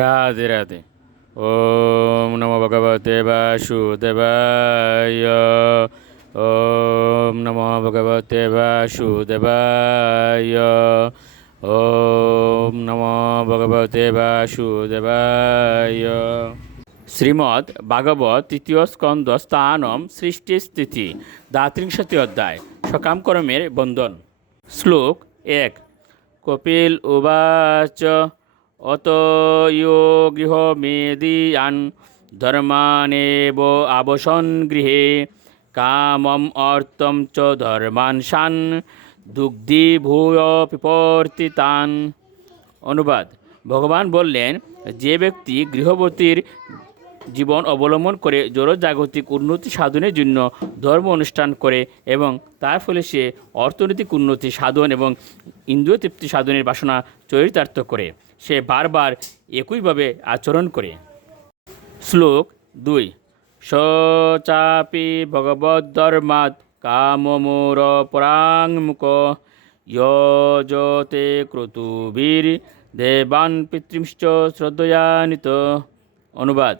রাধে রাধে। ওম নমো ভগবতে বাসুদেবায়। ওম নমো ভগবতে বাসুদেবায়। ওম নমো ভগবতে বাসুদেবায়। শ্রীমদ্ ভাগবত তৃতীয় স্কন্দ স্থানম সৃষ্টি স্থিতি দ্বাত্রিংশতি অধ্যায় সকামকর্মের বন্ধন। শ্লোক 1। কপিল উবাচ অত ইয়ো গৃহমেদিয়ান ধর্মানেব আবসন গৃহে কামম অর্থম চ ধর্মানসান দুগ্ধি ভূয় পিপর্তিতান। অনুবাদ: ভগবান বললেন, যে ব্যক্তি গৃহবতীর জীবন অবলম্বন করে জড়জাগতিক উন্নতি সাধনের জন্য ধর্ম অনুষ্ঠান করে এবং তার ফলে সে অর্থনৈতিক উন্নতি সাধন এবং ইন্দ্রিয় তৃপ্তি সাধনের বাসনা চরিতার্থ করে, সে বারবার একইভাবে আচরণ করে। শ্লোক 2। স চাপি ভগবদ্ধর্মাৎ কামমোর পরাংমুখ যজতে ক্রতুবীর দেবান পিতৃংশ্চ শ্রদ্ধয়ান্বিত। অনুবাদ: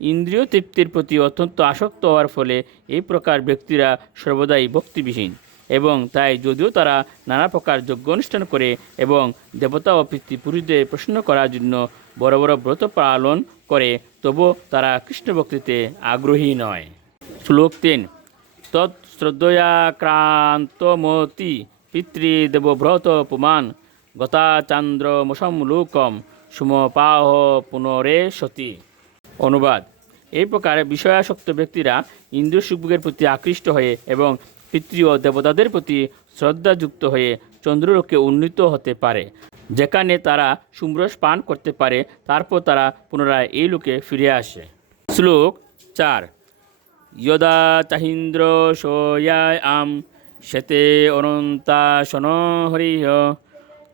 ইন্দ্রিয় তৃপ্তির প্রতি অত্যন্ত আসক্ত হওয়ার ফলে এই প্রকার ব্যক্তিরা সর্বদাই ভক্তিবিহীন, এবং তাই যদিও তারা নানা প্রকার যজ্ঞ অনুষ্ঠান করে এবং দেবতা ও পিতৃপুরুষদের প্রসন্ন করার জন্য বড় বড় ব্রত পালন করে, তবু তারা কৃষ্ণ ভক্তিতে আগ্রহী নয়। শ্লোক 3। তৎশ্রদ্ধয়া ক্রান্তমতি পিতৃদেবব্রত পুমান গতাচান্দ্রমসমলোকম সুমপাহ পুনরে সতী। অনুবাদ: এই প্রকার বিষয়াসক্ত ব্যক্তিরা ইন্দ্রিয় সুখভোগের প্রতি আকৃষ্ট হয়ে এবং পিতৃ ও দেবতাদের প্রতি শ্রদ্ধাযুক্ত হয়ে চন্দ্রলোকে উন্নীত হতে পারে, যেখানে তারা সুমরস পান করতে পারে। তারপর তারা পুনরায় এই লোকে ফিরে আসে। শ্লোক 4। যদা চাহিন্দ্র সোয়ায় আম শেতে অনন্তা শন হরিহ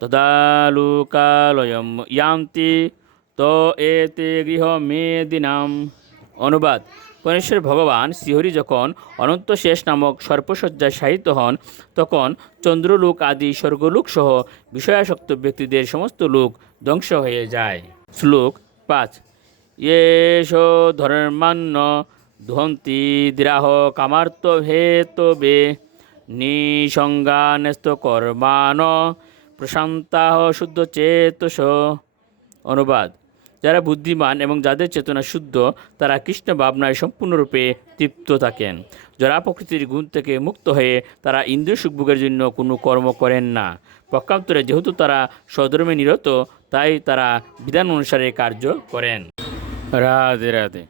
তদা লোকালয়ম ইয়ান্তি ত এতে গৃহ মেদিনাম। অনুবাদ: পরমেশ্বর ভগবান শ্রীহরি যখন অনন্ত শেষ নামক সর্পসজ্জায় শায়িত হন, তখন চন্দ্রলোক আদি স্বর্গলোক সহ বিষয়াসক্ত ব্যক্তিদের সমস্ত লোক ধ্বংস হয়ে যায়। শ্লোক 5। এষ ধর্মান্ন ধন্তি দ্রাহ কামার্ত হেতবে নিসঙ্গান্যস্ত কর্মান প্রশান্তাহ শুদ্ধ চেতস। অনুবাদ: যারা বুদ্ধিমান এবং যাদের চেতনা শুদ্ধ, তারা কৃষ্ণ ভাবনায় সম্পূর্ণরূপে তৃপ্ত থাকেন। যারা প্রকৃতির গুণ থেকে মুক্ত হয়ে তারা ইন্দ্রিয় সুখভোগের জন্য কোনো কর্ম করেন না। পক্ষান্তরে যেহেতু তারা স্বধর্মে নিরত, তাই তারা বিধান অনুসারে কার্য করেন। রাধে রাধে।